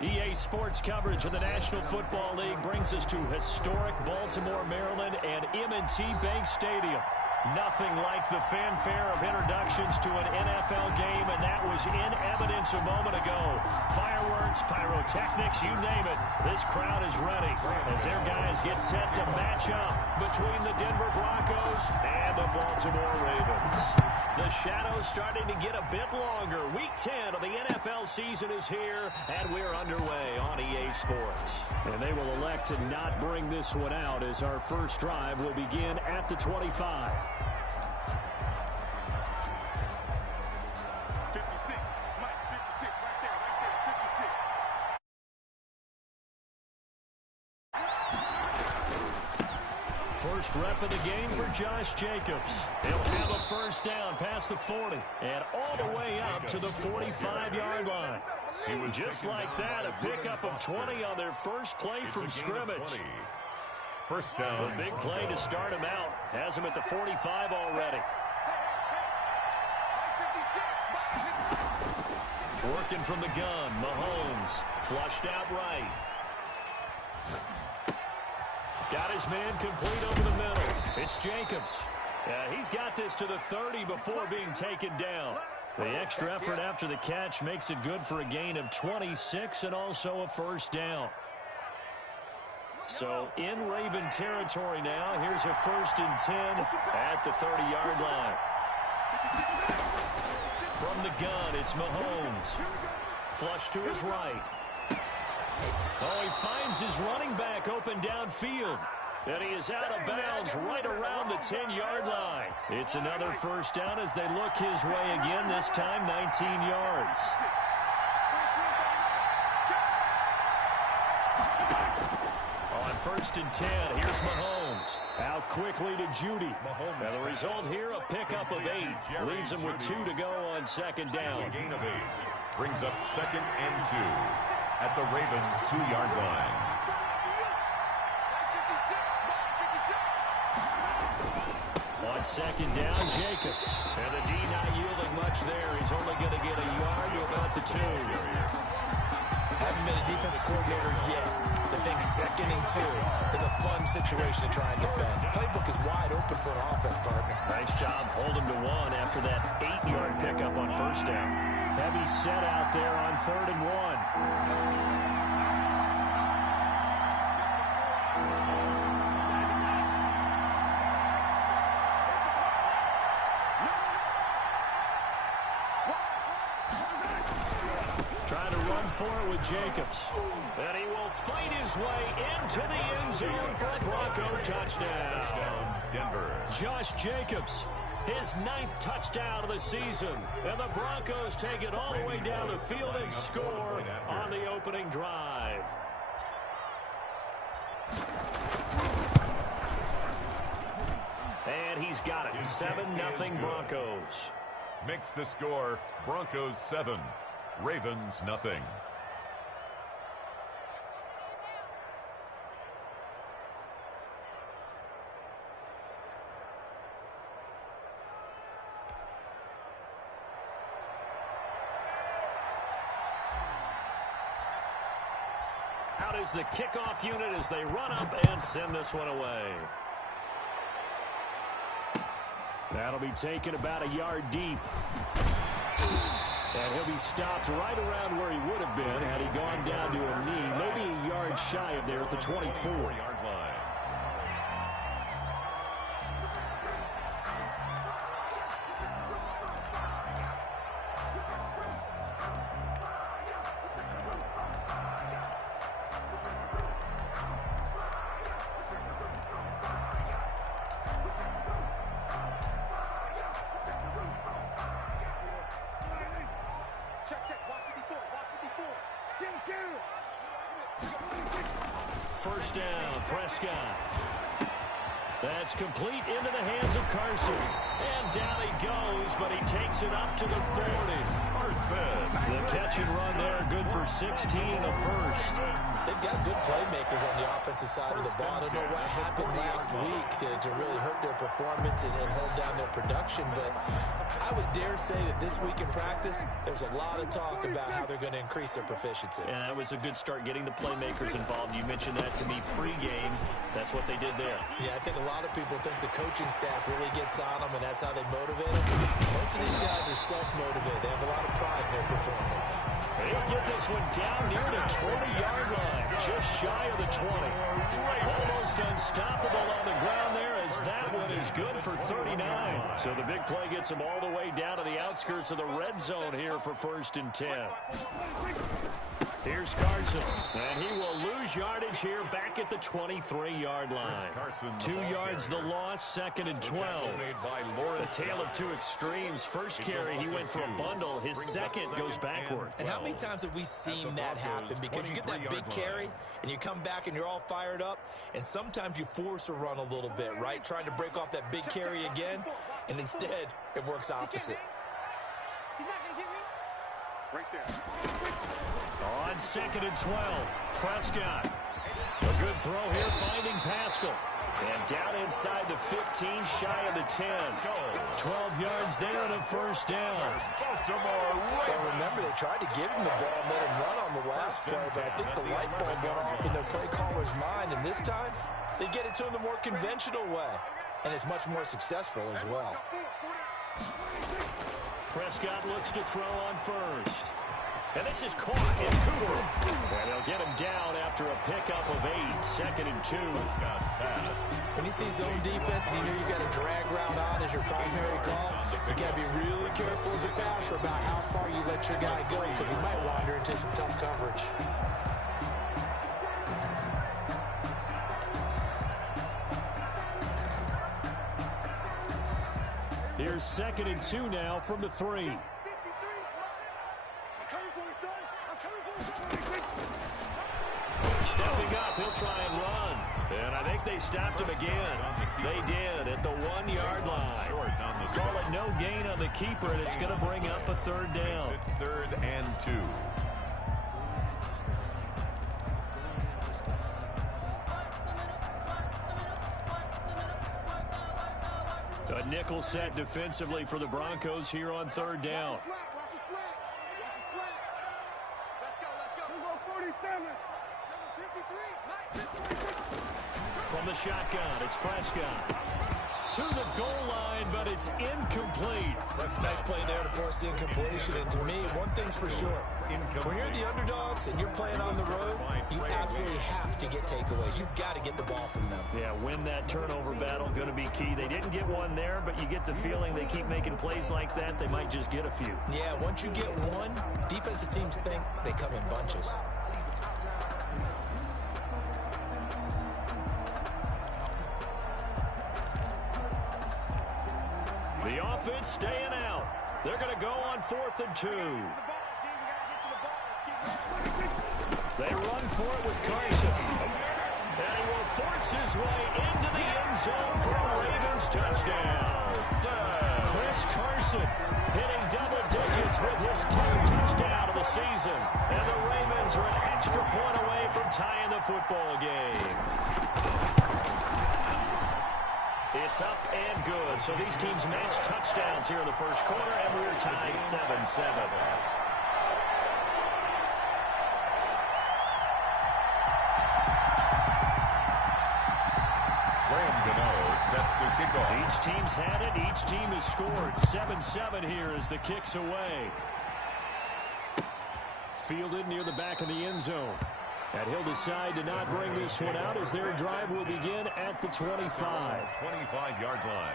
EA Sports coverage of the National Football League brings us to historic Baltimore, Maryland, and M&T Bank Stadium. Nothing like the fanfare of introductions to an NFL game, and that was in evidence a moment ago. Fireworks, pyrotechnics, you name it. This crowd is ready as their guys get set to match up between the Denver Broncos and the Baltimore Ravens. The shadow's starting to get a bit longer. Week 10 of the NFL season is here, and we're underway on EA Sports. And they will elect to not bring this one out as our first drive will begin at the 25. 56, Mike, 56, right there, 56. First rep of the game for Josh Jacobs. He'll have a first down past the 40 and all the way up to the 45-yard line. Just like that, a pickup of 20 on their first play from scrimmage. First down. A big play to start him out. Has him at the 45 already. Working from the gun, Mahomes. Flushed out right. Got his man complete over the middle. It's Jacobs. He's got this to the 30 before being taken down. The extra effort after the catch makes it good for a gain of 26 and also a first down. So in Raven territory now, here's a 1st and 10 at the 30-yard line. From the gun, it's Mahomes. Flush to his right. Oh, he finds his running back open downfield. And he is out of bounds right around the 10-yard line. It's another first down as they look his way again, this time 19 yards. On 1st and 10, here's Mahomes. Out quickly to Judy. Now the result here, a pickup of 8. Leaves him with 2 to go on 2nd down. A gain of 8. Brings up 2nd and 2 at the Ravens' 2-yard line. On 2nd down, Jacobs. And the D not yielding much there. He's only going to get a yard to about the 2. Haven't been a defensive coordinator yet. But think 2nd and 2 is a fun situation to try and defend. The playbook is wide open for an offense, partner. Nice job holding to 1 after that 8-yard pickup on 1st down. Heavy set out there on 3rd and 1. Trying to run for it with Jacobs. And he will fight his way into the end zone for a Bronco touchdown. Denver. Josh Jacobs, his 9th touchdown of the season. And the Broncos take it all the way down the field and score on the opening drive. And he's got it. 7-0 Broncos. Makes the score Broncos 7. Ravens nothing. Out is the kickoff unit as they run up and send this one away. That'll be taken about a yard deep. And he'll be stopped right around where he would have been had he gone down to a knee, maybe a yard shy of there at the 24-yard line. First down, Prescott. That's complete into the hands of Carson. And down he goes, but he takes it up to the 40. The catch and run there, good for 16 and a first. They've got good playmakers on the offensive side of the ball. I don't know what happened last week to really hurt their performance and hold down their production, but I would dare say that this week in practice, there's a lot of talk about how they're going to increase their proficiency. And that was a good start, getting the playmakers involved. You mentioned that to me pregame. That's what they did there. Yeah, I think a lot of people think the coaching staff really gets on them, and that's how they motivate them. Most of these guys are self-motivated. They have a lot of pride in their performance. He'll get this one down near the 20-yard line, just shy of the 20. Almost unstoppable on the ground there, as that one is good for 39. So the big play gets him all the way down to the outskirts of the red zone here for 1st and 10. Here's Carson, and he will lose yardage here back at the 23-yard line. 2 yards the loss, 2nd and 12. A tale of two extremes. First carry, he went for a bundle. His second goes backward. And how many times have we seen that happen? Because you get that big carry, and you come back and you're all fired up, and sometimes you force a run a little bit, right? Trying to break off that big carry again, and instead it works opposite. He's not going to get me. Right there. On 2nd and 12, Prescott. A good throw here, finding Pascal. And down inside the 15, shy of the 10. 12 yards there and a first down. Well, remember, they tried to give him the ball and let him run on the last play, but I think the light bulb went off in their play caller's mind, and this time, they get it to him the more conventional way, and it's much more successful as well. Prescott looks to throw on first. And this is caught. It's Cooper. And they'll get him down after a pickup of 8. 2nd and 2. When you see zone defense and you know you got a drag route on as your primary call, you got to be really careful as a passer about how far you let your guy go, because he might wander into some tough coverage. Here's 2nd and 2 now from the 3. Stepping up, he'll try and run. And I think they stopped him again. They did at the 1-yard line. Call it no gain on the keeper, and it's going to bring up a 3rd down. 3rd and 2. A nickel set defensively for the Broncos here on 3rd down. Watch the slant. Watch the slant. Let's go, let's go. We'll go 47. Number 53. From the shotgun, it's Prescott. To the goal line, but it's incomplete. Nice play there to force the incompletion. And to me, one thing's for sure. When you're the underdogs and you're playing on the road, you absolutely have to get takeaways. You've got to get the ball from them. Yeah, win that turnover battle, going to be key. They didn't get one there, but you get the feeling they keep making plays like that, they might just get a few. Yeah, once you get one, defensive teams think they come in bunches. The offense staying out. They're going to go on 4th and 2. They run for it with Carson. And he will force his way into the end zone for a Ravens touchdown. Chris Carson hitting double digits with his 10th touchdown of the season. And the Ravens are an extra point away from tying the football game. It's up and good. So these teams match touchdowns here in the first quarter, and we're tied 7-7. Each team's had it. Each team has scored. 7-7 here as the kick's away. Fielded near the back of the end zone. And he'll decide to not bring this one out as their drive will begin at the 25. 25-yard line.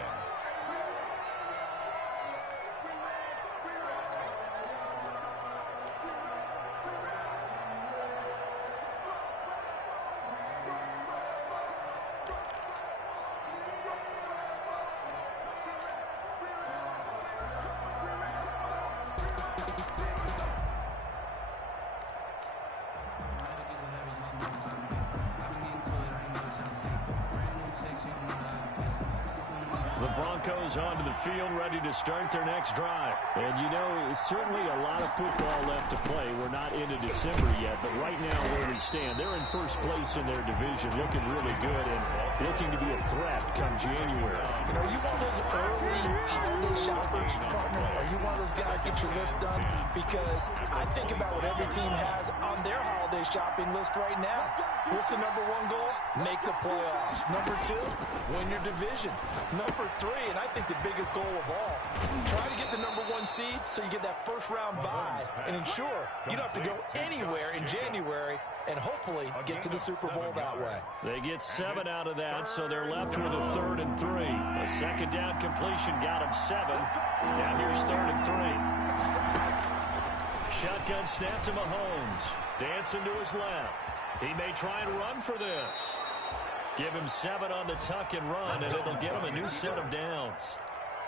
Broncos onto the field, ready to start their next drive. And you know, certainly a lot of football left to play. We're not into December yet, but right now where we stand, they're in first place in their division, looking really good and looking to be a threat come January. You know, are you one of those early holiday shoppers, partner? Are you one of those guys get your list done? Because I think about what every team has on their holiday shopping list right now. What's the number one goal? Make the playoffs. Number two, win your division. Number three, and I think the biggest goal of all, try to get the number one seed so you get that first round bye and ensure you don't have to go anywhere in January and hopefully get to the Super Bowl that way. They get 7 out of that, so they're left with a 3rd and 3. A second down completion got them 7. Now here's 3rd and 3. Shotgun snap to Mahomes. Dancing to his left. He may try and run for this. Give him 7 on the tuck and run, and it'll get him a new set of downs.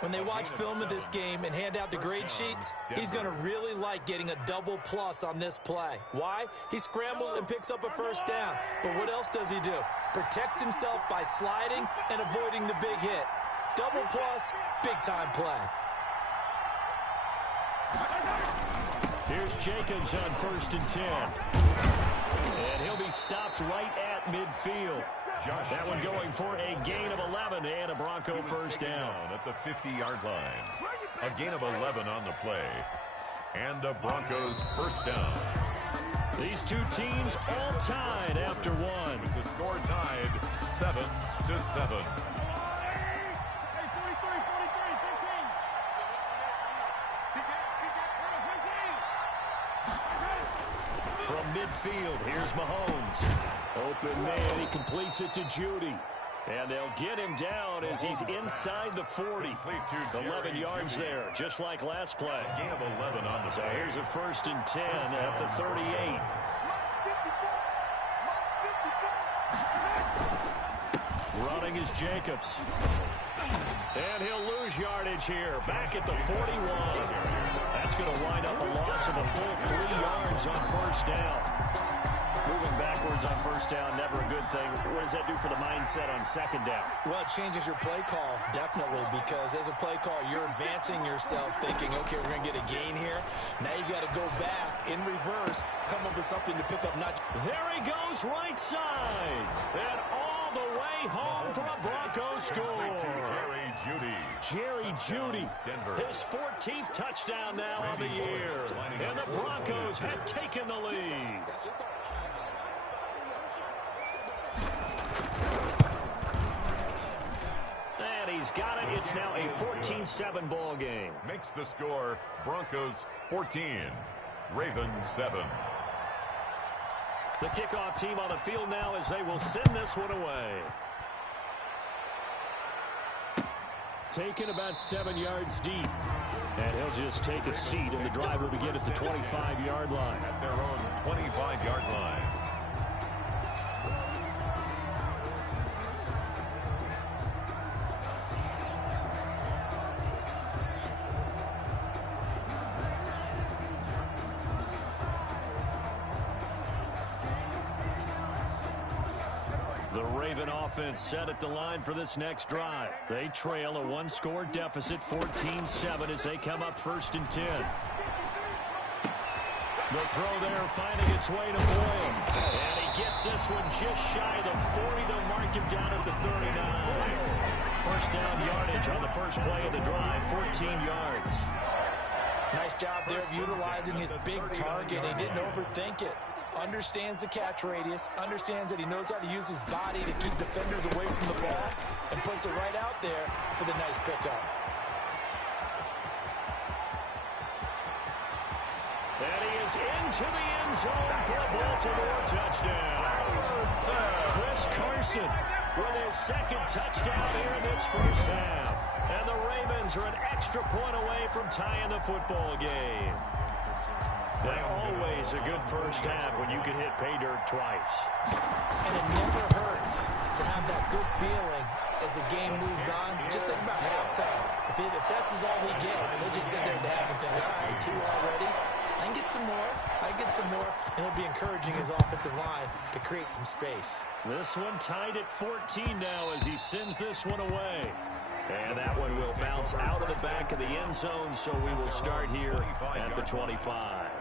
When they watch film of this game and hand out the grade sheets, he's going to really like getting a double plus on this play. Why? He scrambles and picks up a first down. But what else does he do? Protects himself by sliding and avoiding the big hit. Double plus, big-time play. Here's Jacobs on 1st and 10. And he'll be stopped right at midfield. That one going for a gain of 11 and a Bronco first down. At the 50-yard line. A gain of 11 on the play. And the Broncos first down. These two teams all tied after one. With the score tied 7-7. From midfield, here's Mahomes. Open man, he completes it to Judy. And they'll get him down as he's inside the 40. 11 yards there, just like last play. Gain of 11 on the So here's a 1st and 10 at the 38. Running is Jacobs. And he'll lose yardage here. Back at the 41. That's going to wind up a loss of a full 3 yards on first down. Moving backwards on first down, never a good thing. What does that do for the mindset on second down? Well, it changes your play call, definitely, because as a play call, you're advancing yourself thinking, okay, we're going to get a gain here. Now you've got to go back in reverse, come up with something to pick up. There he goes, right side. And all the way home for a Broncos score. Jerry Jeudy, his 14th touchdown now on the year. And the Broncos have taken the lead. And he's got it. It's now a 14-7 ball game. Makes the score Broncos 14, Ravens 7. The kickoff team on the field now as they will send this one away. Taken about 7 yards deep. And he'll just take a seat, and the drive will begin at the 25-yard line. At their own 25-yard line. The Raven offense set at the line for this next drive. They trail a 1-score deficit, 14-7, as they come up 1st and 10. The throw there finding its way to Boyd. And he gets this one just shy of the 40. They'll mark him down at the 39. First down yardage on the first play of the drive, 14 yards. Nice job there of utilizing his big target. He didn't overthink it. Understands the catch radius, understands that he knows how to use his body to keep defenders away from the ball, and puts it right out there for the nice pickup. And he is into the end zone for a Baltimore touchdown. Chris Carson with his 2nd touchdown here in this first half. And the Ravens are an extra point away from tying the football game. And always a good first half when you can hit pay dirt twice. And it never hurts to have that good feeling as the game moves on. Just think about halftime. If that's all he gets, he'll just sit there at the half and think, all right, 2 already. I can get some more. I can get some more. And he'll be encouraging his offensive line to create some space. This one tied at 14 now as he sends this one away. And that one will bounce out of the back of the end zone, so we will start here at the 25.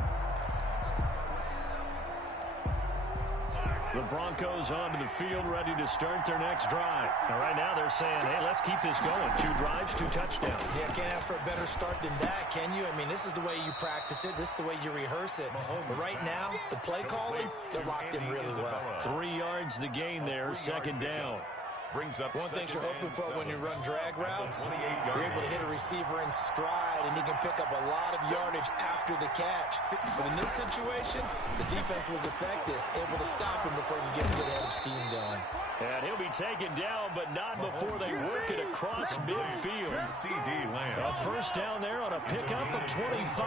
The Broncos onto the field, ready to start their next drive. Now, right now, they're saying, hey, let's keep this going. 2 drives, 2 touchdowns. Yeah, can't ask for a better start than that, can you? I mean, this is the way you practice it. This is the way you rehearse it. But right now, the play calling, they're locked in really well. 3 yards the gain there, 2nd down. One thing you're hoping for when you run drag routes, you're able to hit a receiver in stride, and he can pick up a lot of yardage after the catch. But in this situation, the defense was effective, able to stop him before he could get a good head of steam going. And he'll be taken down, but not before they work it across midfield. A first down there on a pickup of 25.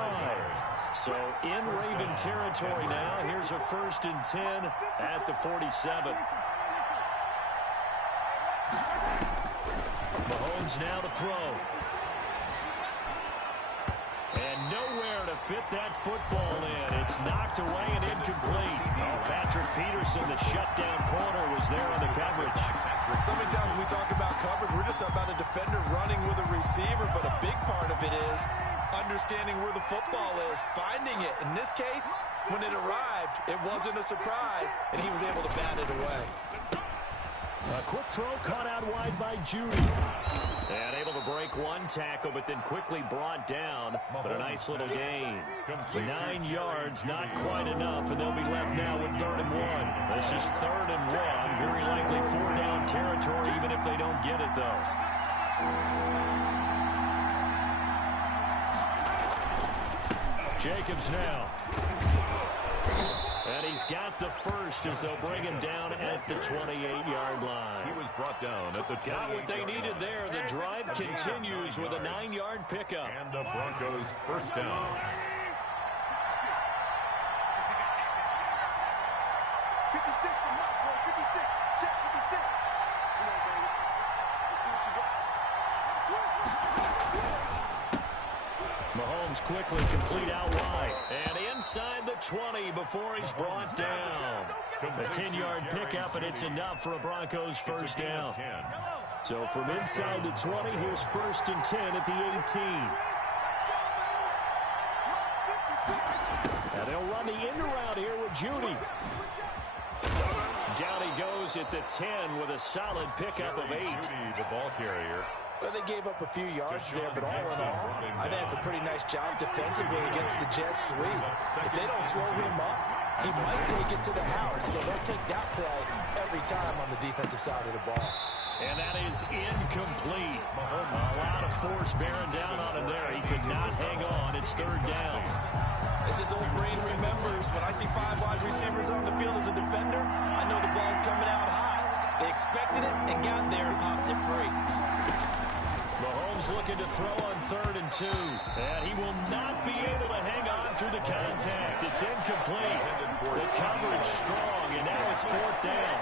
So in Raven territory now. Here's a 1st and 10 at the 47. Mahomes now to throw. And nowhere to fit that football in. It's knocked away and incomplete. Oh, Patrick Peterson, the shutdown corner, was there on the coverage. So many times when we talk about coverage, we're just about a defender running with a receiver, but a big part of it is understanding where the football is, finding it. In this case, when it arrived, it wasn't a surprise, and he was able to bat it away. A quick throw caught out wide by Judy. And able to break 1 tackle, but then quickly brought down. But a nice little gain. 9 yards, not quite enough, and they'll be left now with 3rd and 1. This is 3rd and 1. Very likely 4-down territory, even if they don't get it, though. Jacobs now. And he's got the first as they'll bring him down at the 28-yard line. He was brought down at the 28-yard line. Got what they needed there. The drive continues with a 9-yard pickup. And the Broncos first down. 56 from my boy, 56. Check 56. Come on, baby. Let's see what you got. Mahomes quickly complete out wide. And inside the 20 before he's brought down. A 10-yard pickup, and it's enough for a Broncos first down. So from inside the 20, here's 1st and 10 at the 18. And they'll run the end around here with Judy. Down he goes at the 10 with a solid pickup of 8. The ball carrier. Well, they gave up a few yards there, but all in all, I think it's a pretty nice job defensively against the Jets' sweep. If they don't slow him up, he might take it to the house, so they'll take that play every time on the defensive side of the ball. And that is incomplete. A lot of force bearing down on him there. He could not hang on. It's 3rd down. As his old brain remembers, when I see 5 wide receivers on the field as a defender, I know the ball's coming out high. They expected it and got there and popped it free. Mahomes looking to throw on 3rd and 2. And he will not be able to hang on through the contact. It's incomplete. The coverage strong, and now it's 4th down.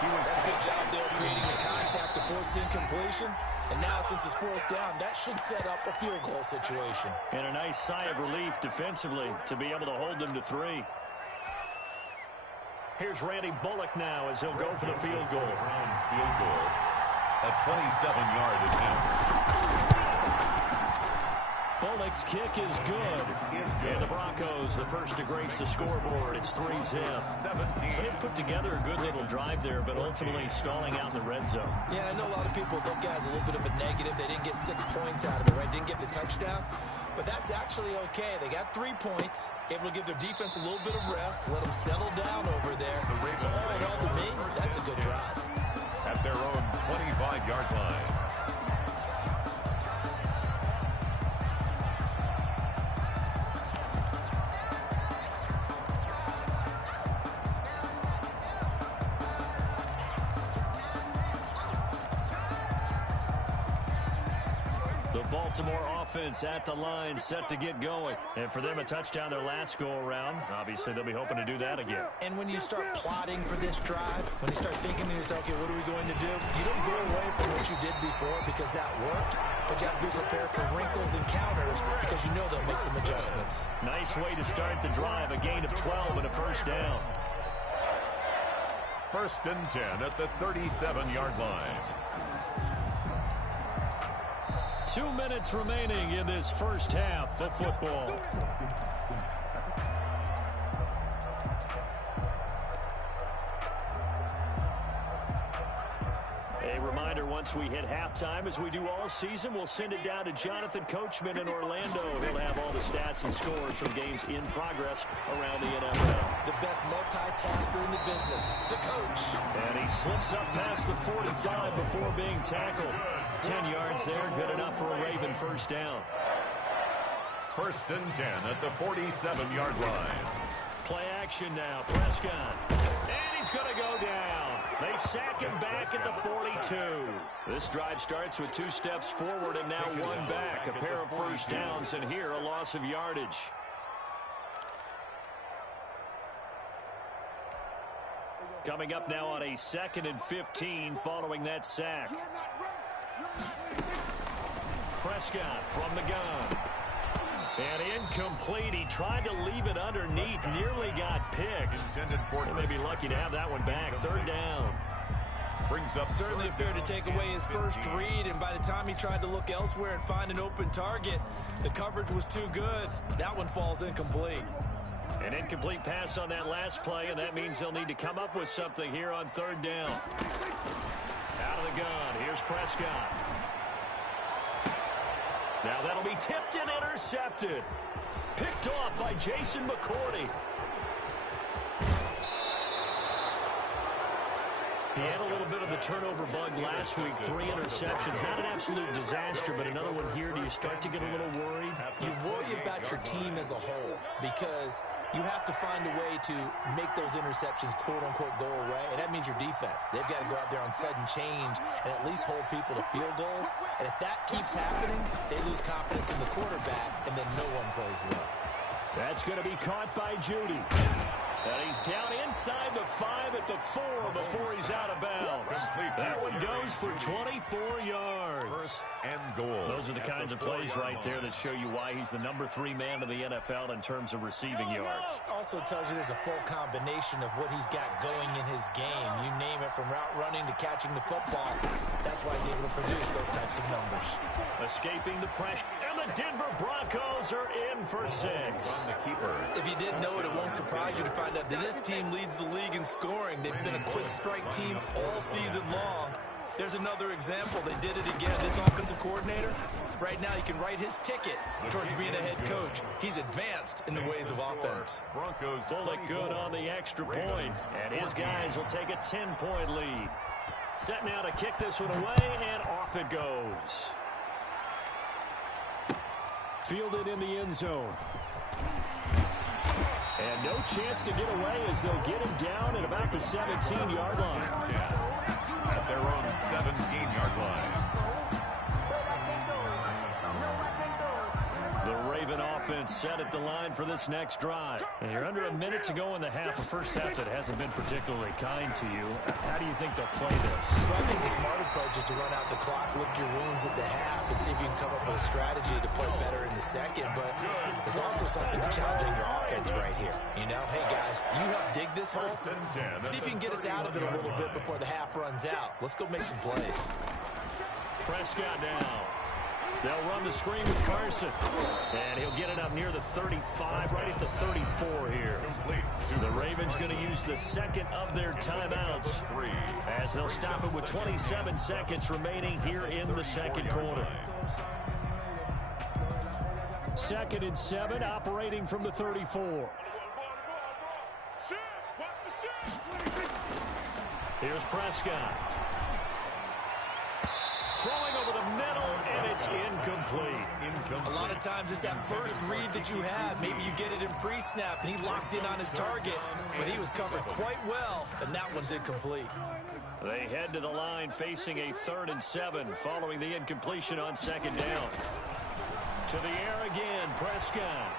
That's a good job there creating the contact to force incompletion. And now since it's 4th down, that should set up a field goal situation. And a nice sigh of relief defensively to be able to hold them to 3. Here's Randy Bullock now as he'll go for the field goal. Browns field goal. A 27-yard attempt. Bullock's kick is good. And the Broncos, the first to grace the scoreboard. It's 3-zip. So they put together a good little drive there, but ultimately stalling out in the red zone. Yeah, I know a lot of people look at it as a little bit of a negative. They didn't get 6 points out of it, right? Didn't get the touchdown. But that's actually okay. They got 3 points, able to give their defense a little bit of rest, let them settle down over there. So all in all, to me, that's a good drive. At their own 25-yard line. Baltimore offense at the line, set to get going. And for them, a touchdown their last go-around. Obviously, they'll be hoping to do that again. And when you start plotting for this drive, when you start thinking to yourself, okay, what are we going to do? You don't go away from what you did before because that worked, but you have to be prepared for wrinkles and counters because you know they'll make some adjustments. Nice way to start the drive, a gain of 12 and a first down. 1st and 10 at the 37-yard line. 2 minutes remaining in this first half of football. A reminder, once we hit halftime, as we do all season, we'll send it down to Jonathan Coachman in Orlando. He'll have all the stats and scores from games in progress around the NFL. The best multitasker in the business, the coach. And he slips up past the 45 before being tackled. 10 yards there, good enough for a Raven first down. 1st and 10 at the 47-yard line. Play action now, Prescott. And he's going to go down. They sack him back at the 42. This drive starts with 2 steps forward and now 1 back. A pair of first downs, and here a loss of yardage. Coming up now on a 2nd and 15 following that sack. Prescott from the gun. And incomplete. He tried to leave it underneath. Nearly got picked. They may be lucky to have that one back. 3rd down. Brings up. Certainly appeared to take away his first read, and by the time he tried to look elsewhere and find an open target, the coverage was too good. That one falls incomplete. An incomplete pass on that last play, and that means they'll need to come up with something here on 3rd down. Out of the gun. Here's Prescott. Now that'll be tipped and intercepted. Picked off by Jason McCourty. He had a little bit of the turnover bug last week. 3 interceptions. Not an absolute disaster, but another one here. Do you start to get a little worried? You worry about your team as a whole because you have to find a way to make those interceptions, quote-unquote, go away, and that means your defense. They've got to go out there on sudden change and at least hold people to field goals. And if that keeps happening, they lose confidence in the quarterback, and then no one plays well. That's going to be caught by Judy. And he's down inside the 5 at the 4 before he's out of bounds. That one goes for 24 yards. 1st and goal. Those are the kinds of plays right there that show you why he's the number 3 man in the NFL in terms of receiving yards. Also tells you there's a full combination of what he's got going in his game. You name it, from route running to catching the football. That's why he's able to produce those types of numbers. Escaping the pressure. And the Denver Broncos are in for 6. On the keeper. If you didn't know it, it won't surprise you to find out that this team leads the league in scoring. They've been a quick strike team all season long. There's another example. They did it again. This offensive coordinator, right now, he can write his ticket towards being a head coach. He's advanced in the ways of offense. Broncos Bullock good on the extra point, and his guys will take a 10-point lead. Set now to kick this one away, and off it goes. Fielded in the end zone. And no chance to get away as they'll get him down at about the 17-yard line. At their own 17-yard line. The Raven offense set at the line for this next drive. And you're under a minute to go in the half, a first half that hasn't been particularly kind to you. How do you think they'll play this? Well, I think the smart approach is to run out the clock, lick your wounds at the half, and see if you can come up with a strategy to play better in the second. But there's also something challenging your offense right here. You know, hey, guys, you help dig this hole. See if you can get us out of it a little bit before the half runs out. Let's go make some plays. Prescott now. They'll run the screen with Carson. And he'll get it up near the 35, right at the 34 here. The Ravens going to use the second of their timeouts as they'll stop it with 27 seconds remaining here in the second quarter. 2nd and 7, operating from the 34. Here's Prescott. Throwing over the middle, and it's incomplete. A lot of times it's that first read that you have. Maybe you get it in pre-snap, and he locked in on his target, but he was covered quite well, and that one's incomplete. They head to the line facing a 3rd and 7 following the incompletion on 2nd down. To the air again, Prescott.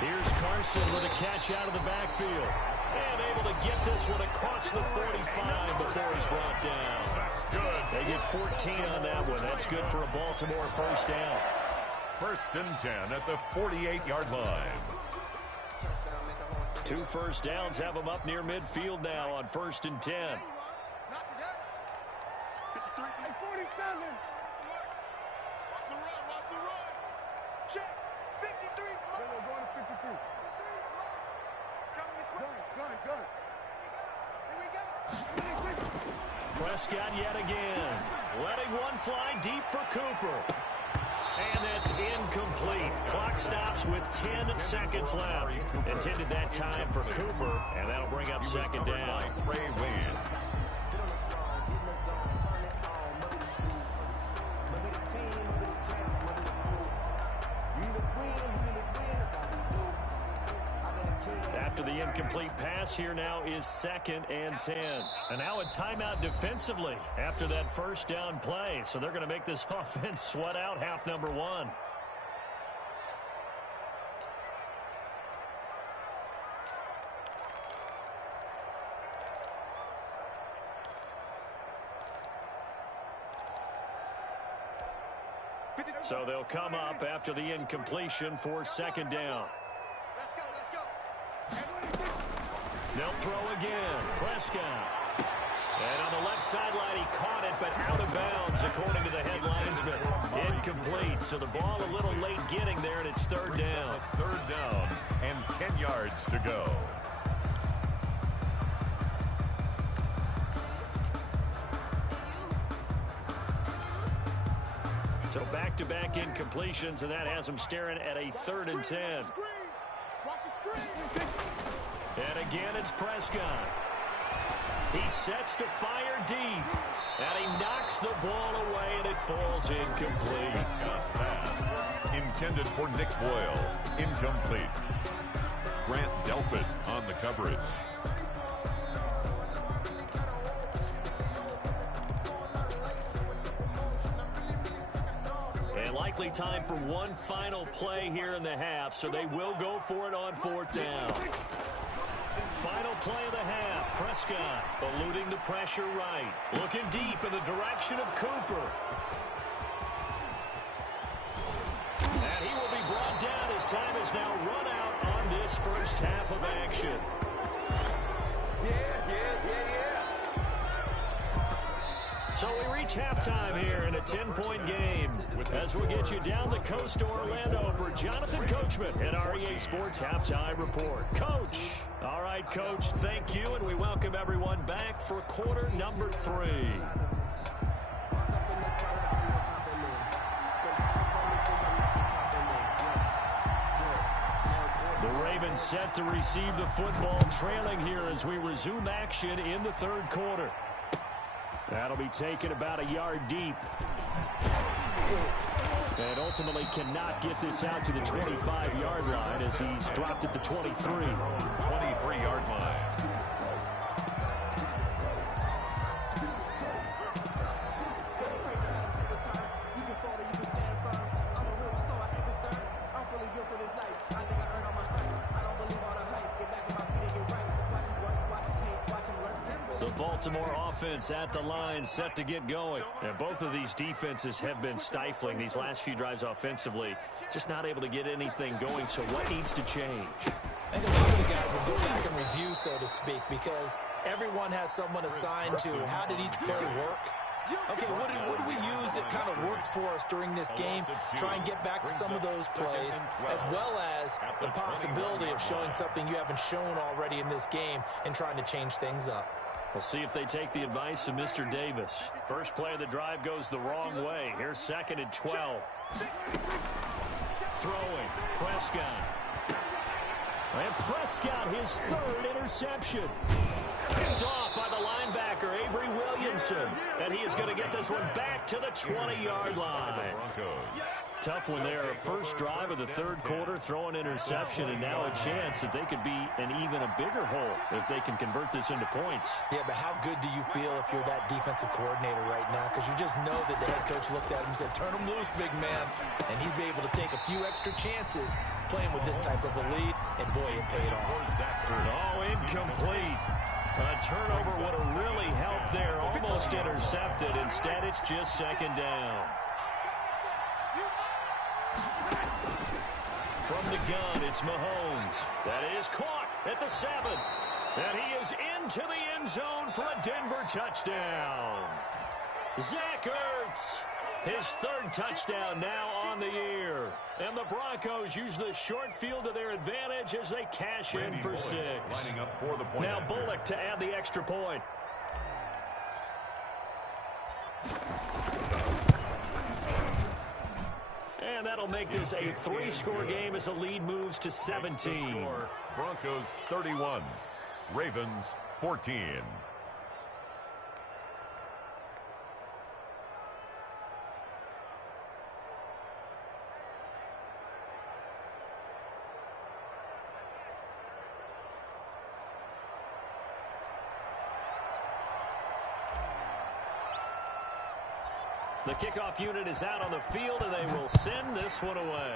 Here's Carson with a catch out of the backfield. And able to get this one across the 45 before he's brought down. Good. They get 14 on that one. That's good for a Baltimore first down. 1st and 10 at the 48-yard line. 2 first downs have them up near midfield now on 1st and 10. the run. Watch the run. Check. 53 smart. Go to 53. 53 smart. It's coming this way. Gun. Here we go. Prescott yet again. Letting one fly deep for Cooper. And that's incomplete. Clock stops with 10 seconds left. Intended that time for Cooper, and that'll bring up second down. Trey Waynes. After the incomplete pass, here now is 2nd and 10. And now a timeout defensively after that first down play. So they're going to make this offense sweat out half number 1. So they'll come up after the incompletion for 2nd down. Let's go. They'll throw again. Prescott. And on the left sideline, he caught it, but out of bounds, according to the head linesman. Incomplete. So the ball a little late getting there, and it's 3rd down. 3rd down and 10 yards to go. So back-to-back incompletions, and that has them staring at a 3rd and 10. Watch the screen. And again, it's Prescott. He sets to fire deep. And he knocks the ball away, and it falls incomplete. Prescott's pass intended for Nick Boyle. Incomplete. Grant Delpit on the coverage. And likely time for one final play here in the half, so they will go for it on 4th down. Final play of the half. Prescott eluding the pressure right. Looking deep in the direction of Cooper. And he will be brought down as time is now run out on this first half of action. So we reach halftime here in a 10-point game as we'll get you down the coast to Orlando for Jonathan Coachman at our EA Sports Halftime Report. Coach. All right, Coach, thank you, and we welcome everyone back for quarter number 3. The Ravens set to receive the football, trailing here as we resume action in the 3rd quarter. That'll be taken about a yard deep. And ultimately cannot get this out to the 25-yard line as he's dropped at the 23. 23-yard line. Baltimore offense at the line, set to get going. And both of these defenses have been stifling these last few drives offensively. Just not able to get anything going, so what needs to change? I think a lot of the guys will go back and review, so to speak, because everyone has someone assigned to how did each play work. Okay, what did we use that kind of worked for us during this game? Try and get back to some of those plays, as well as the possibility of showing something you haven't shown already in this game and trying to change things up. We'll see if they take the advice of Mr. Davis. First play of the drive goes the wrong way. Here's 2nd and 12. Throwing. Prescott. And Prescott, his 3rd interception. Picked off by the linebacker, Avery Williamson. And he is going to get this one back to the 20-yard line. Tough one there. First drive of the 3rd quarter, throw an interception, and now a chance that they could be in even a bigger hole if they can convert this into points. Yeah, but how good do you feel if you're that defensive coordinator right now? Because you just know that the head coach looked at him and said, turn him loose, big man. And he'd be able to take a few extra chances playing with this type of a lead, and boy, it paid off. Oh, incomplete. A turnover would have really helped there. Almost intercepted. Instead, it's just 2nd down. From the gun, it's Mahomes. That is caught at the 7. And he is into the end zone for a Denver touchdown. Zach Ertz. His third touchdown now on the year. And the Broncos use the short field to their advantage as they cash in for 6. Lining up for the point Now after. Bullock to add the extra point. And that'll make this a 3-score game as the lead moves to 17. Broncos 31, Ravens 14. The kickoff unit is out on the field, and they will send this one away.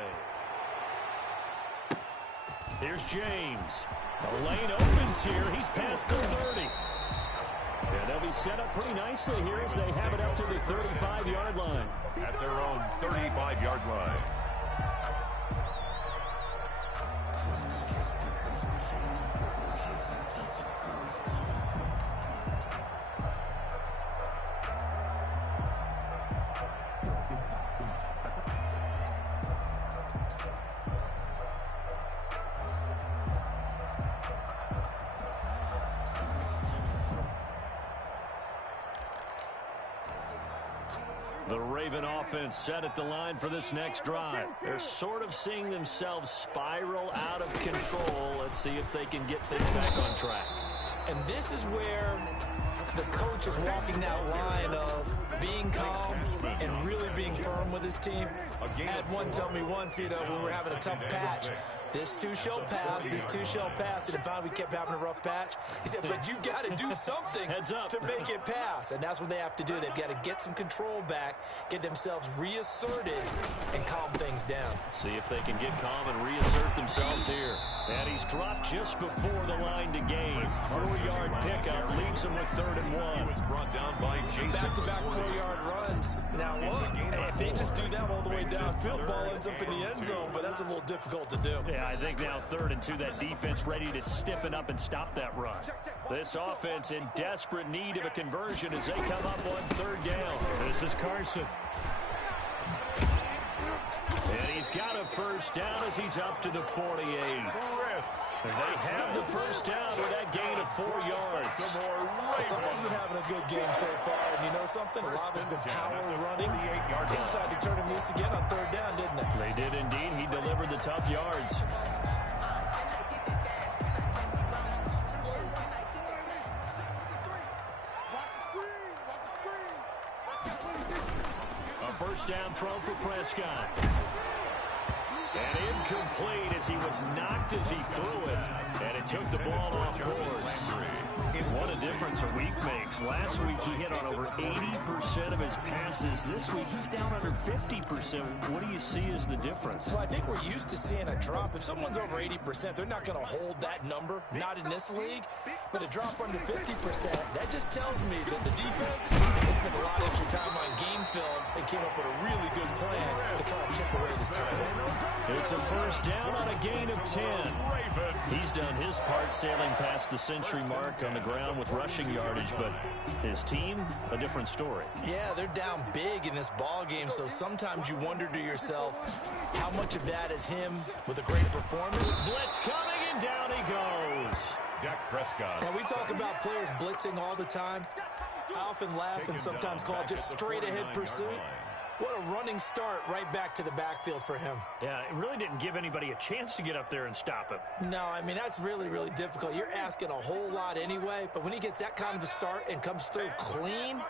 Here's James. The lane opens here. He's past the 30. And they'll be set up pretty nicely here as they have it up to the 35-yard line. At their own 35-yard line. The Raven offense set at the line for this next drive. They're sort of seeing themselves spiral out of control. Let's see if they can get things back on track. And this is where the coach is walking that line of being calm and really being firm with his team. I had one tell me once, when we were having a tough patch, this too shall pass, this too shall pass. And finally we kept having a rough patch. He said, but you've got to do something to make it pass. And that's what they have to do. They've got to get some control back, get themselves reasserted, and calm things down. See if they can get calm and reassert themselves here. And he's dropped just before the line to gain. 4-yard pickup leaves him with 3rd and 1. He was brought down by Jason. Back-to-back 4-yard runs. Now look, if they just do that all the way downfield, ball ends up in the end zone, but that's a little difficult to do. Yeah, I think now 3rd and 2, that defense ready to stiffen up and stop that run. This offense in desperate need of a conversion as they come up on 3rd down. This is Carson. And he's got a first down as he's up to the 48. They have the first down with that gain of 4 yards. Someone's been having a good game so far, and you know something? A lot has been power running. They decided to turn him loose again on 3rd down, didn't they? They did indeed. He delivered the tough yards. A first down throw for Prescott. And incomplete as he was knocked as he threw it. And it took the ball off course. What a difference a week makes. Last week he hit on over 80% of his passes. This week he's down under 50%. What do you see as the difference? Well, I think we're used to seeing a drop. If someone's over 80%, they're not going to hold that number. Not in this league. But a drop under 50%, that just tells me that the defense has spent a lot of extra time on game films and came up with a really good plan to try and chip away this time. It's a first down on a gain of 10. He's done his part sailing past the century mark on the ground with rushing yardage, but his team, a different story. Yeah, they're down big in this ball game, so sometimes you wonder to yourself how much of that is him with a great performance. Blitz coming, and down he goes. Dak Prescott. And we talk about players blitzing all the time. I often laugh and sometimes call it just straight-ahead pursuit. What a running start right back to the backfield for him. Yeah, it really didn't give anybody a chance to get up there and stop him. No, I mean, that's really, really difficult. You're asking a whole lot anyway, but when he gets that kind of a start and comes through clean,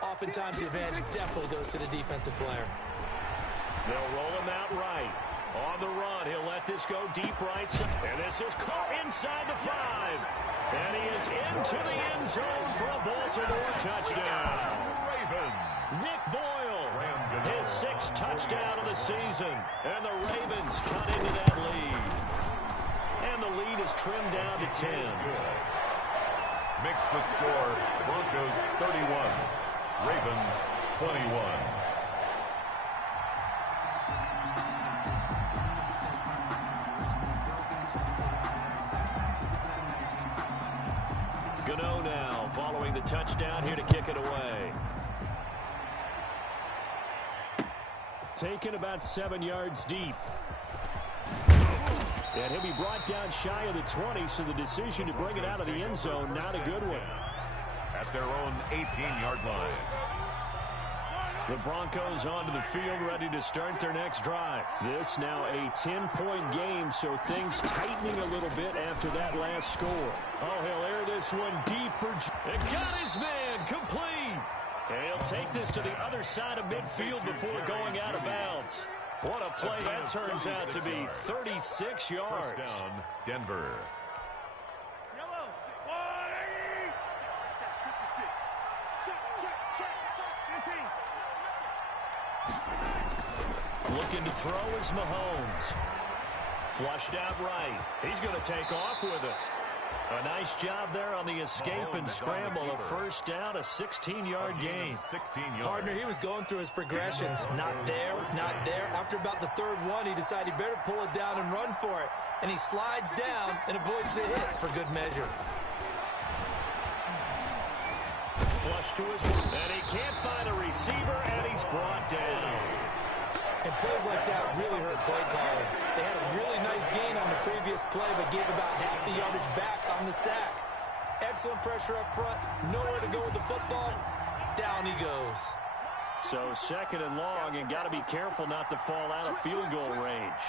oftentimes the advantage definitely goes to the defensive player. They'll roll him out right. On the run, he'll let this go deep right side. And this is caught inside the 5. And he is into the end zone for a Baltimore touchdown. Nick Boyle, his 6th touchdown of the season. And the Ravens cut into that lead. And the lead is trimmed down to 10. Makes the score Broncos 31, Ravens 21. Gano now following the touchdown here to kick it away. taken about 7 yards deep. And he'll be brought down shy of the 20, so the decision to bring it out of the end zone, not a good one. At their own 18-yard line. The Broncos onto the field, ready to start their next drive. This now a 10-point game, so things tightening a little bit after that last score. Oh, he'll air this one deep for... And got his man complete. And he'll take this to the other side of midfield before going out of bounds. What a play that turns out to be. 36 yards. First down, Denver. Looking to throw is Mahomes. Flushed out right. He's going to take off with it. A nice job there on the escape and scramble. A first down, a 16-yard gain. 16 yards. Partner, he was going through his progressions. Not there, not there. After about the third one, he decided he better pull it down and run for it. And he slides down and avoids the hit for good measure. Flush to his right. And he can't find a receiver, and he's brought down. And plays like that really hurt play calling. They had a really nice gain on the previous play, but gave about half the yardage back on the sack. Excellent pressure up front. Nowhere to go with the football. Down he goes. So second and long, and got to be careful not to fall out of field goal range.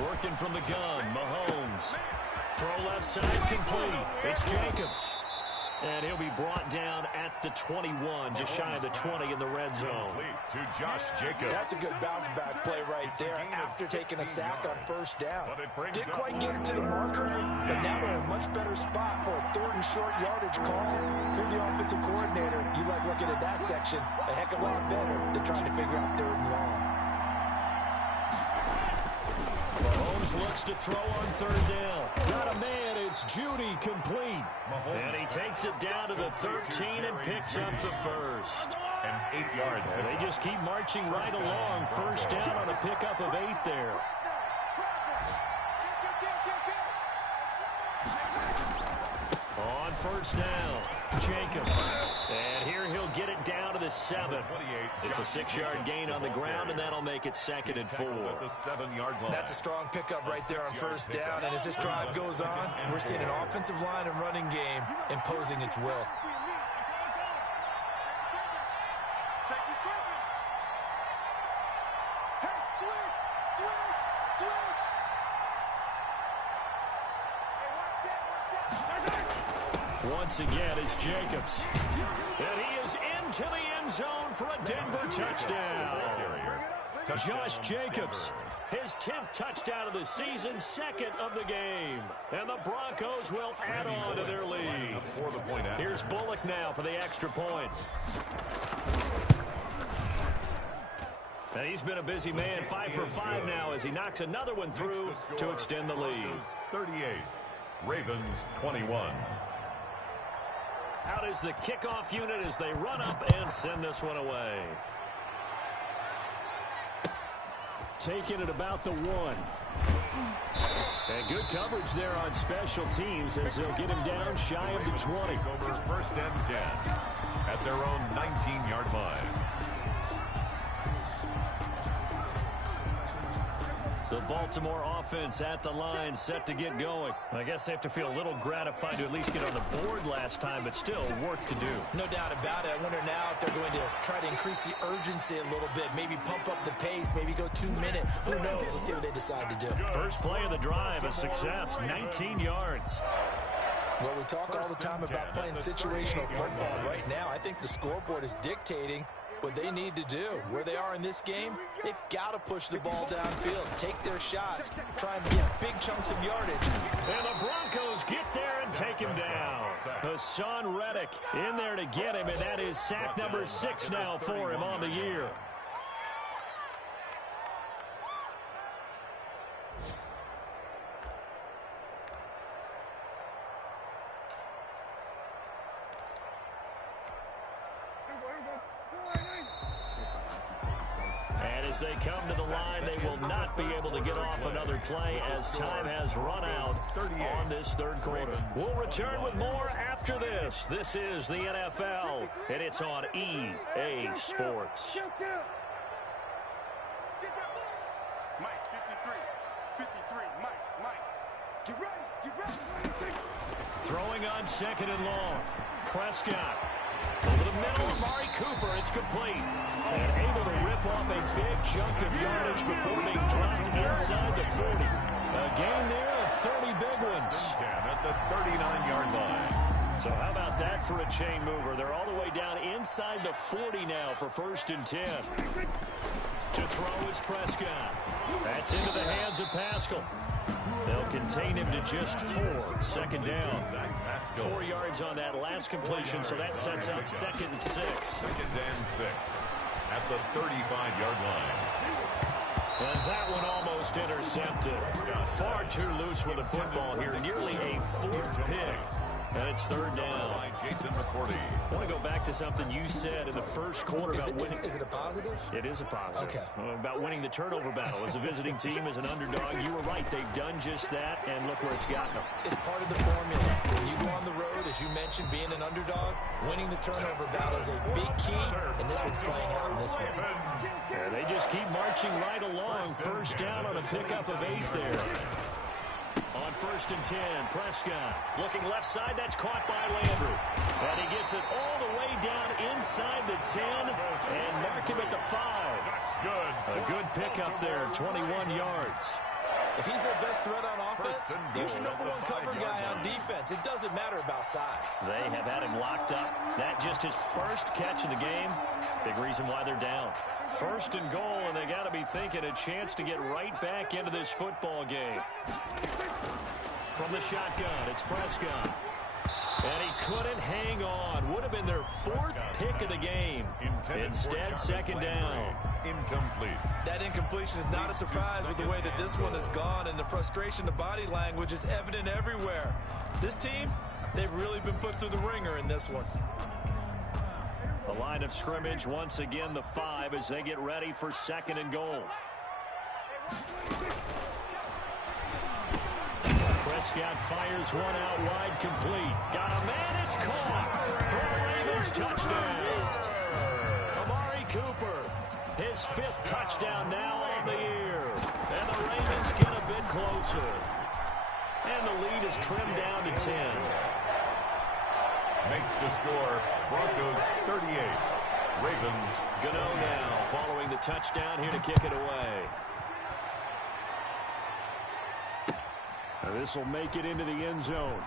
Working from the gun, Mahomes. Throw left side, complete. It's Jacobs. And he'll be brought down at the 21, just shy of the 20 in the red zone. To Josh Jacobs. That's a good bounce-back play right there after taking a sack on first down. Didn't quite get it to the marker, but now they're in a much better spot for a third and short yardage call. Through the offensive coordinator, you like looking at that section a heck of a lot better than trying to figure out third and long. Mahomes looks to throw on third down. Got a man, it's Judy, complete. And he takes it down to the 13 and picks up the first. An 8-yard. They just keep marching right along. First down on a pickup of 8 there. On first down, Jacobs. And here he'll get it down to the 7. It's a 6-yard gain on the ground, and that'll make it second and 4. That's a strong pickup right there on first down, and as this drive goes on, we're seeing an offensive line and running game imposing its will. Once again, it's Jacobs. And he is into the end zone for a Denver touchdown. Josh Jacobs, his 10th touchdown of the season, second of the game. And the Broncos will add on to their lead. Here's Bullock now for the extra point. And he's been a busy man, 5 for 5 now as he knocks another one through to extend the lead. 38, Ravens 21. Out is the kickoff unit as they run up and send this one away. Taking it about the 1. And good coverage there on special teams as they'll get him down shy of the 20. Over first and 10 at their own 19-yard line. The Baltimore offense at the line, set to get going. I guess they have to feel a little gratified to at least get on the board last time, but still work to do. No doubt about it. I wonder now if they're going to try to increase the urgency a little bit, maybe pump up the pace, maybe go 2 minute. Who knows? We'll see what they decide to do. First play of the drive, a success, 19 yards. Well, we talk all the time about playing situational football. Right now, I think the scoreboard is dictating what they need to do. Where they are in this game, they've got to push the ball downfield, take their shots, try and get big chunks of yardage. And the Broncos get there and take him down. Hassan Reddick in there to get him, and that is sack number 6 now for him on the year. as they come to the line. They will not be able to get off another play as time has run out on this third quarter. We'll return with more after this. This is the NFL, and it's on EA Sports. Mike, 53, Mike. Get ready. Throwing on second and long. Prescott. Over the middle, Amari Cooper. It's complete. And able to rip off a big chunk of yardage before being dropped inside the 40. A gain there of 30 big ones. 10 at the 39-yard line. So how about that for a chain mover? They're all the way down inside the 40 now for 1st and 10. To throw is Prescott. That's into the hands of Pascal. They'll contain him to just 4. 2nd down. 4 yards on that last completion, so that sets up 2nd and 6. 2nd and 6 at the 35-yard line. And that one almost intercepted. Far too loose with the football here. Nearly a 4th pick. And it's 3rd down. Jason McCourty. I want to go back to something you said in the first quarter about winning. Is it a positive? It is a positive. Okay. About winning the turnover battle. As a visiting team, as an underdog, you were right. They've done just that, and look where it's gotten them. It's part of the formula. When you go on the road, as you mentioned, being an underdog, winning the turnover battle is a big key, and this one's playing out in this one. Yeah, they just keep marching right along. 1st down on a pickup of 8 there. On 1st and 10, Prescott looking left side. That's caught by Landry. And he gets it all the way down inside the 10 and mark him at the 5. That's good. A good pickup there, 21 yards. If he's their best threat on offense, use your #1 cover guy on defense. It doesn't matter about size. They have had him locked up. That just his first catch of the game. Big reason why they're down. 1st and goal, and they got to be thinking a chance to get right back into this football game. From the shotgun, it's Prescott. And he couldn't hang on. Would have been their 4th pick of the game. Instead, 2nd down. Incomplete. That incompletion is not a surprise with the way that this one has gone, and the frustration, the body language is evident everywhere. This team, they've really been put through the ringer in this one. The line of scrimmage, once again, the 5 as they get ready for 2nd and goal. Prescott fires one out wide, complete. Got a man, it's caught for a Ravens touchdown. Amari Cooper, his 5th touchdown now on the year. And the Ravens get a bit closer. And the lead is trimmed down to 10. Makes the score Broncos 38. Ravens Gano now following the touchdown here to kick it away. This will make it into the end zone.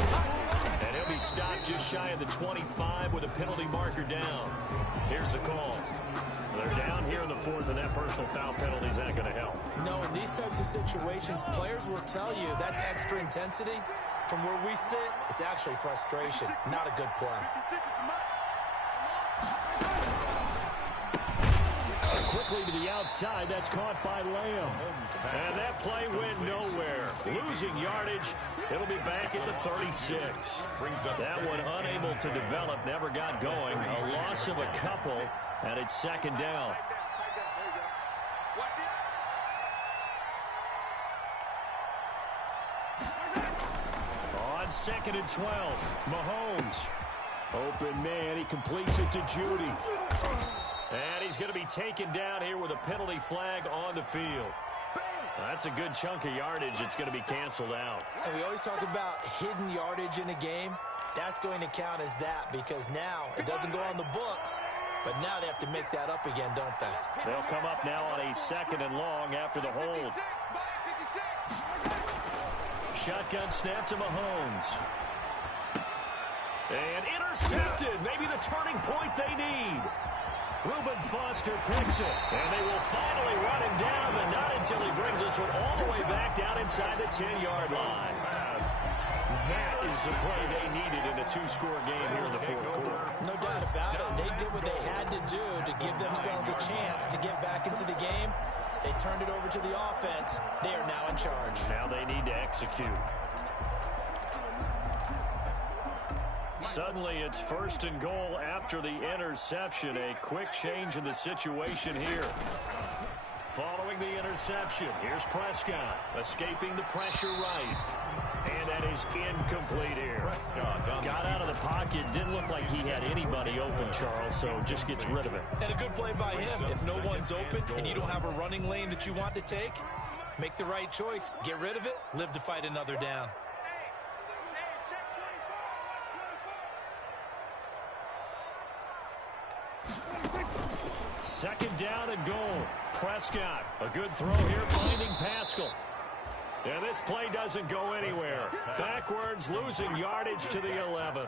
And he'll be stopped just shy of the 25 with a penalty marker down. Here's the call. They're down here in the 4th, and that personal foul penalty is not going to help. No, in these types of situations, players will tell you that's extra intensity. From where we sit, it's actually frustration, not a good play. Quickly to the outside, that's caught by Lamb. And that play went nowhere. Losing yardage, it'll be back at the 36. That one unable to develop, never got going. A loss of a couple, and it's 2nd down. On 2nd and 12, Mahomes. Open man, he completes it to Judy. And he's going to be taken down here with a penalty flag on the field. That's a good chunk of yardage. It's going to be canceled out. And we always talk about hidden yardage in a game. That's going to count as that because now it doesn't go on the books, but now they have to make that up again, don't they? They'll come up now on a 2nd and long after the hold. Shotgun snap to Mahomes. And intercepted. Maybe the turning point they need. Reuben Foster picks it, and they will finally run him down, but not until he brings this one all the way back down inside the 10-yard line. That is the play they needed in a 2-score game here in the 4th quarter. No doubt about it. They did what they had to do to give themselves a chance to get back into the game. They turned it over to the offense. They are now in charge. Suddenly, it's 1st and goal after the interception. A quick change in the situation here. Following the interception, here's Prescott, escaping the pressure right. And that is incomplete here. Got out of the pocket, didn't look like he had anybody open, Charles, so just gets rid of it. And a good play by him. If no one's open and you don't have a running lane that you want to take, make the right choice, get rid of it, live to fight another down. Second down and goal. Prescott, a good throw here, finding Pascal. And this play doesn't go anywhere. Backwards, losing yardage to the 11.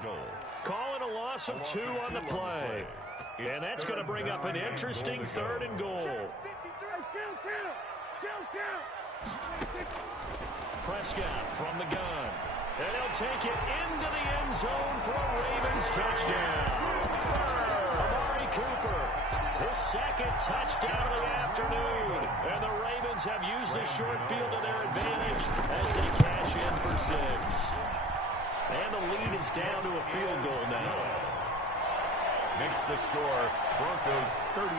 Calling a loss of 2 on the play. And that's going to bring up an interesting 3rd and goal. Prescott from the gun. And he'll take it into the end zone for a Ravens touchdown. Amari Cooper, his 2nd touchdown of the afternoon. And the Ravens have used the short field to their advantage as they cash in for 6. And the lead is down to a field goal now. Makes the score Broncos 38,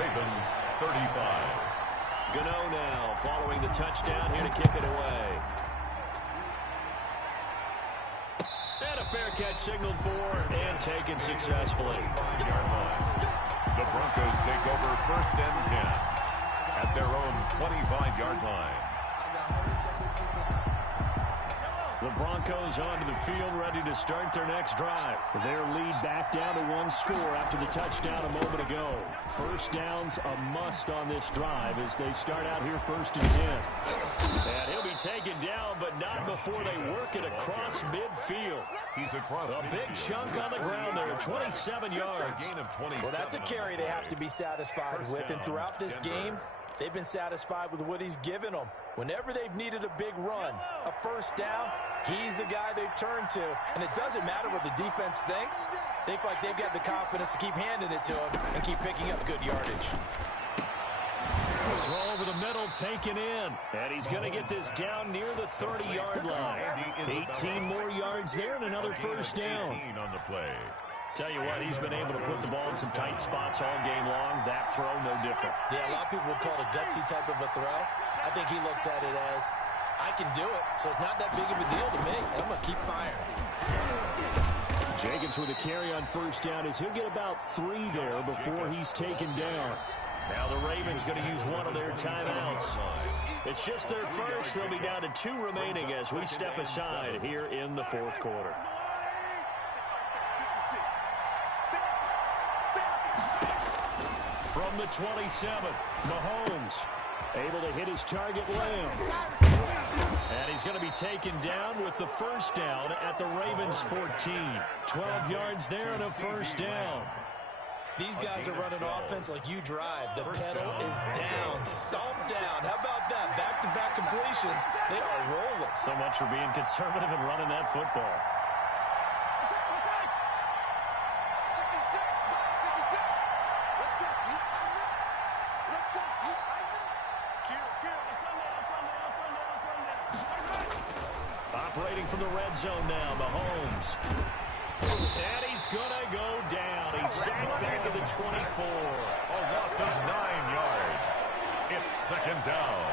Ravens 35. Gano now following the touchdown here to kick it away. And a fair catch signaled for and taken successfully. The Broncos take over 1st and 10 at their own 25-yard line. The Broncos onto the field, ready to start their next drive. Their lead back down to 1 score after the touchdown a moment ago. First down's a must on this drive as they start out here 1st and 10. And he'll be taken down, but not before they work it across midfield. He's across a big chunk on the ground there, 27 yards. Well, that's a carry they have to be satisfied with, and throughout this game, they've been satisfied with what he's given them. Whenever they've needed a big run, a first down, he's the guy they've turned to. And it doesn't matter what the defense thinks. They feel like they've got the confidence to keep handing it to him and keep picking up good yardage. Throw over the middle, taken in. And he's going to get this down near the 30-yard line. 18 more yards there and another first down. On the play. Tell you what, he's been able to put the ball in some tight spots all game long. That throw, no different. Yeah, a lot of people would call it a gutsy type of a throw. I think he looks at it as, I can do it, so it's not that big of a deal to me, and I'm going to keep firing. Jacobs with a carry on first down as he'll get about 3 there before he's taken down. Now the Ravens going to use one of their timeouts. It's just their first. They'll be down to 2 remaining as we step aside here in the 4th quarter. From the 27, Mahomes able to hit his target Lamb. And he's going to be taken down with the first down at the Ravens 14. 12 yards there and a first down. These guys are running offense like you drive. The pedal is down, stomped down. How about that? Back-to-back completions. They are rolling. So much for being conservative and running that football. Operating from the red zone now, Mahomes. And he's going to go down. He's sacked back to the 24. A loss of 9 yards. It's 2nd down.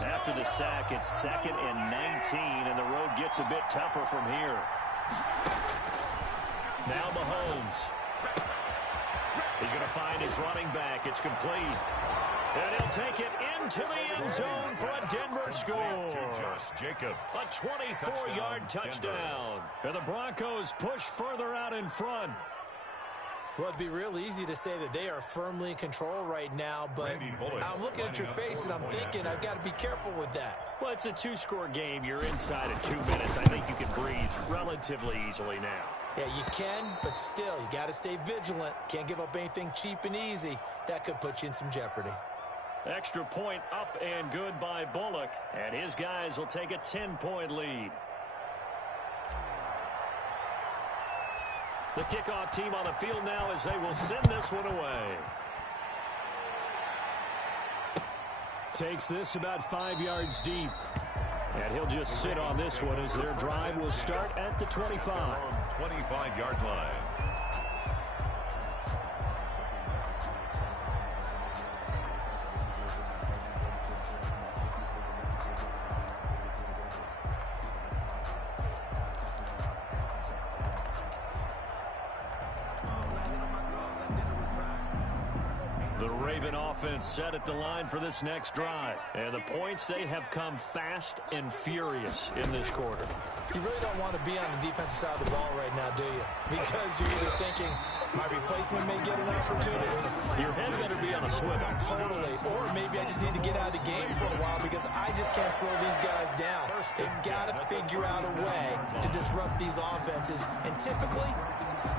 After the sack, it's 2nd and 19, and the road gets a bit tougher from here. Now Mahomes. He's going to find his running back. It's complete. And he'll take it into the end zone for a Denver score. A 24-yard touchdown. And the Broncos push further out in front. Well, it'd be real easy to say that they are firmly in control right now, but I'm looking at your face and I'm thinking I've got to be careful with that. Well, it's a 2-score game. You're inside of 2 minutes. I think you can breathe relatively easily now. Yeah, you can, but still, you got to stay vigilant. Can't give up anything cheap and easy. That could put you in some jeopardy. Extra point up and good by Bullock, and his guys will take a 10-point lead. The kickoff team on the field now as they will send this one away. Takes this about 5 yards deep. And he'll just sit on this one as their drive will start at the 25. 25-yard line. The Raven offense set at the line for this next drive. And the points, they have come fast and furious in this quarter. You really don't want to be on the defensive side of the ball right now, do you? Because you're either thinking, my replacement may get an opportunity. Your head better be on a swivel. Totally. Or maybe I just need to get out of the game for a while because I just can't slow these guys down. They've got to figure out a way to disrupt these offenses. And typically,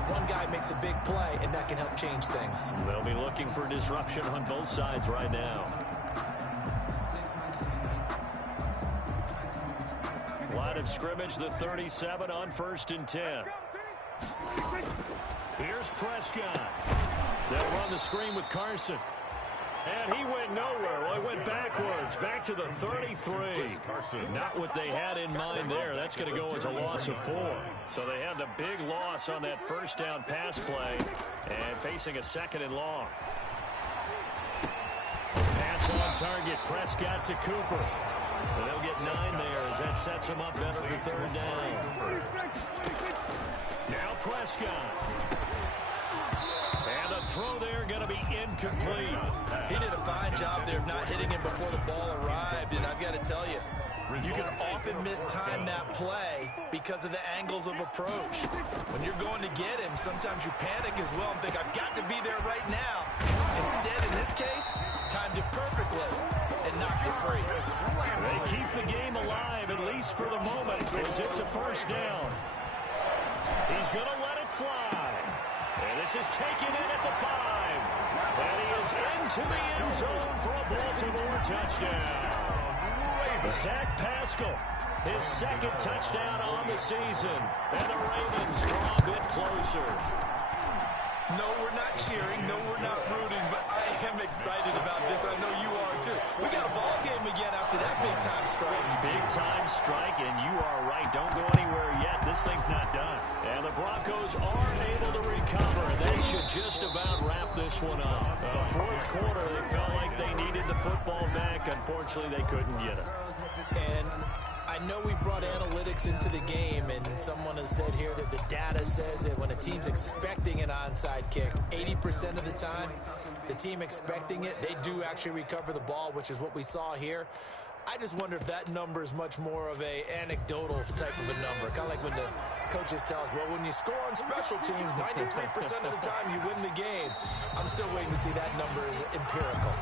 one guy makes a big play, and that can help change things. They'll be looking for disruption on both sides right now. Line of scrimmage, the 37 on 1st and 10. Here's Prescott. They'll run the screen with Carson. And he went nowhere. Well, he went backwards, back to the 33. Not what they had in mind there. That's going to go as a loss of 4. So they had the big loss on that first down pass play and facing a 2nd and long. Pass on target. Prescott to Cooper. And they'll get 9 there as that sets them up better for 3rd down. Now Prescott. And the throw there going to be incomplete. He did a fine job there of not hitting him before the ball arrived, and I've got to tell you, you can often mistime that play because of the angles of approach. When you're going to get him, sometimes you panic as well and think, I've got to be there right now. Instead, in this case, timed it perfectly and knocked it free. They keep the game alive, at least for the moment, as it's a 1st down. He's going to let it fly. And this is taken in at the 5. And he is into the end zone for a Baltimore touchdown. Zach Pascal, his 2nd touchdown on the season. And the Ravens draw a bit closer. No, we're not cheering. No, we're not rooting. But I am excited about this. I know you are, too. We got a ball game again after that big-time strike. Big-time strike, and you are right. Don't go anywhere yet. This thing's not done. And the Broncos are able to recover. They should just about wrap this one up. 4th quarter, they felt like they needed the football back. Unfortunately, they couldn't get it. And I know we brought analytics into the game, and someone has said here that the data says that when a team's expecting an onside kick, 80% of the time, the team expecting it, they do actually recover the ball, which is what we saw here. I just wonder if that number is much more of a anecdotal type of a number. Kind of like when the coaches tell us, well, when you score on special teams, 93% of the time you win the game. I'm still waiting to see that number is empirical.